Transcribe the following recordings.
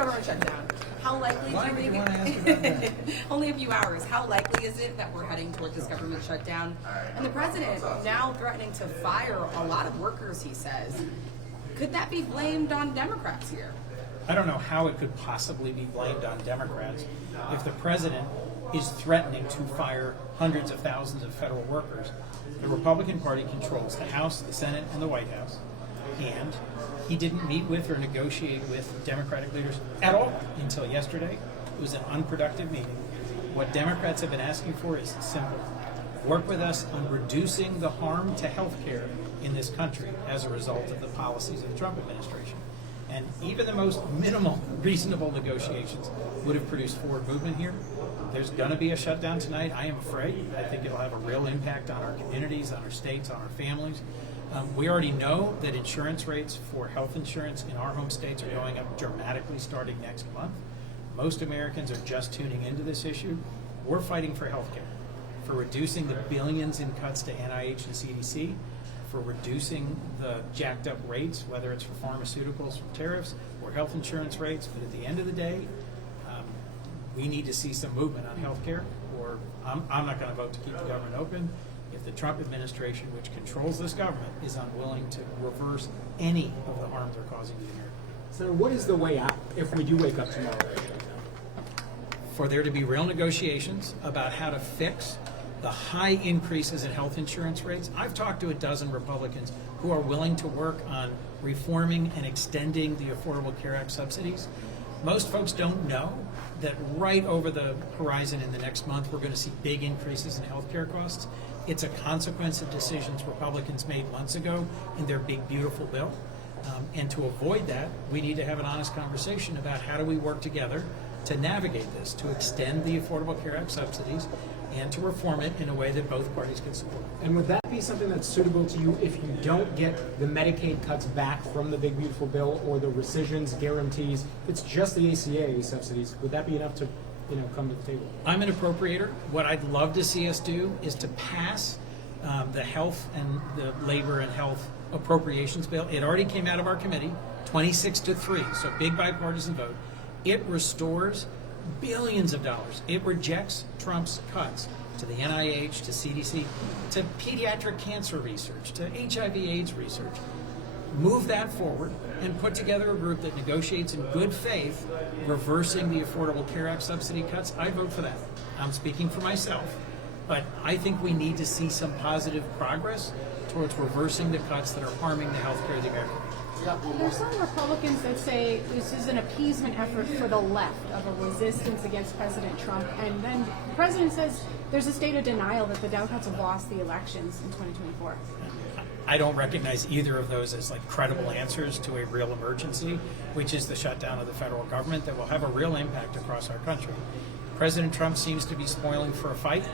government shutdown. How likely Why do would you you want to ask about that? only a few hours. How likely is it that we're heading toward this government shutdown? And the president now threatening to fire a lot of workers, he says. Could that be blamed on Democrats here? I don't know how it could possibly be blamed on Democrats if the president is threatening to fire hundreds of thousands of federal workers. The Republican Party controls the House, the Senate, and the White House, and he didn't meet with or negotiate with Democratic leaders at all until yesterday. It was an unproductive meeting. What Democrats have been asking for is simple. Work with us on reducing the harm to health care in this country as a result of the policies of the Trump administration. And even the most minimal, reasonable negotiations would have produced forward movement here. There's going to be a shutdown tonight, I am afraid. I think it'll have a real impact on our communities, on our states, on our families. We already know that insurance rates for health insurance in our home states are going up dramatically starting next month. Most Americans are just tuning into this issue. We're fighting for health care, for reducing the billions in cuts to NIH and CDC, for reducing the jacked up rates, whether it's for pharmaceuticals, for tariffs, or health insurance rates. But at the end of the day, we need to see some movement on health care, or I'm not going to vote to keep the government open if the Trump administration, which controls this government, is unwilling to reverse any of the harm they're causing to the Americans. So what is the way out if we do wake up tomorrow? For there to be real negotiations about how to fix the high increases in health insurance rates. I've talked to a dozen Republicans who are willing to work on reforming and extending the Affordable Care Act subsidies. Most folks don't know that right over the horizon in the next month, we're going to see big increases in health care costs. It's a consequence of decisions Republicans made months ago in their big, beautiful bill. And to avoid that, we need to have an honest conversation about how do we work together to navigate this, to extend the Affordable Care Act subsidies, and to reform it in a way that both parties can support. And would that be something that's suitable to you if you don't get the Medicaid cuts back from the big beautiful bill or the rescissions, guarantees? It's just the ACA subsidies. Would that be enough to, come to the table? I'm an appropriator. What I'd love to see us do is to pass the health and the labor and health appropriations bill. It already came out of our committee, 26-3, so big bipartisan vote. It restores billions of dollars. It rejects Trump's cuts to the NIH, to CDC, to pediatric cancer research, to HIV/AIDS research. Move that forward and put together a group that negotiates in good faith, reversing the Affordable Care Act subsidy cuts. I vote for that. I'm speaking for myself. But I think we need to see some positive progress towards reversing the cuts that are harming the health care of the American people. There's some Republicans that say this is an appeasement effort for the left of a resistance against President Trump, and then the president says there's a state of denial that the Democrats have lost the elections in 2024. I don't recognize either of those as credible answers to a real emergency, which is the shutdown of the federal government that will have a real impact across our country. President Trump seems to be spoiling for a fight.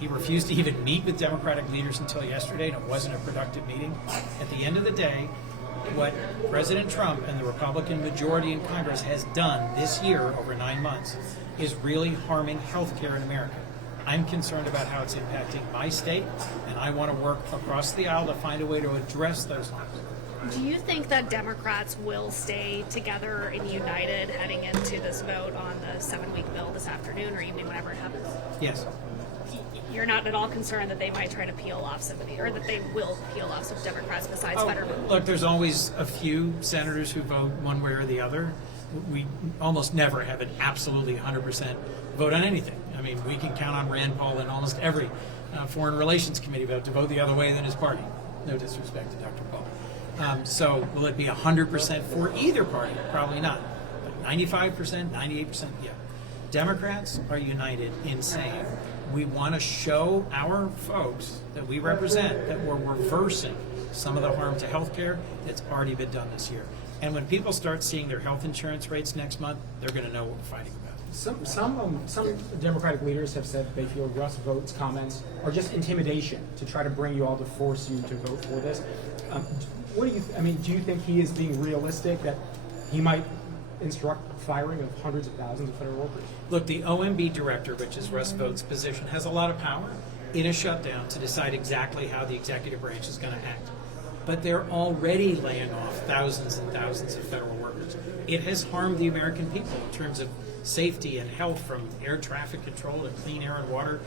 He refused to even meet with Democratic leaders until yesterday, and it wasn't a productive meeting. At the end of the day, what President Trump and the Republican majority in Congress has done this year, over 9 months, is really harming health care in America. I'm concerned about how it's impacting my state, and I want to work across the aisle to find a way to address those harms. Do you think that Democrats will stay together and united heading into this vote on the 7-week bill this afternoon or evening, whenever it happens? Yes. You're not at all concerned that they might try to peel off somebody, or that they will peel off some Democrats besides Fetterman? Look, there's always a few senators who vote one way or the other. We almost never have an absolutely 100% vote on anything. I mean, we can count on Rand Paul in almost every Foreign Relations Committee vote to vote the other way than his party. No disrespect to Dr. Paul. So will it be 100% for either party? Probably not. But 95%, 98%, yeah. Democrats are united in saying we want to show our folks that we represent that we're reversing some of the harm to health care that's already been done this year. And when people start seeing their health insurance rates next month, they're going to know what we're fighting about. Some Democratic leaders have said they feel Russ Vought's comments are just intimidation to try to bring you all to force you to vote for this. What do you? Do you think he is being realistic that he might instruct firing of hundreds of thousands of federal workers? Look, the OMB director, which is Russ Vought's position, has a lot of power in a shutdown to decide exactly how the executive branch is going to act. But they're already laying off thousands and thousands of federal workers. workers. It has harmed the American people in terms of safety and health, from air traffic control to clean air and water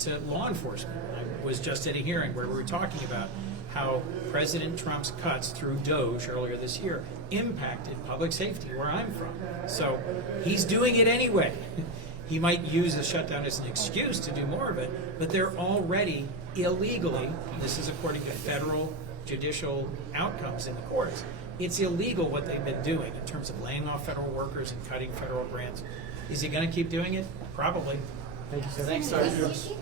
to law enforcement. I was just at a hearing where we were talking about how President Trump's cuts through DOGE earlier this year impacted public safety where I'm from. So he's doing it anyway. He might use the shutdown as an excuse to do more of it, but they're already illegally, this is according to federal judicial outcomes in the courts, it's illegal what they've been doing in terms of laying off federal workers and cutting federal grants. Is he going to keep doing it? Probably. Thank you, sir. Thanks, Sergeant.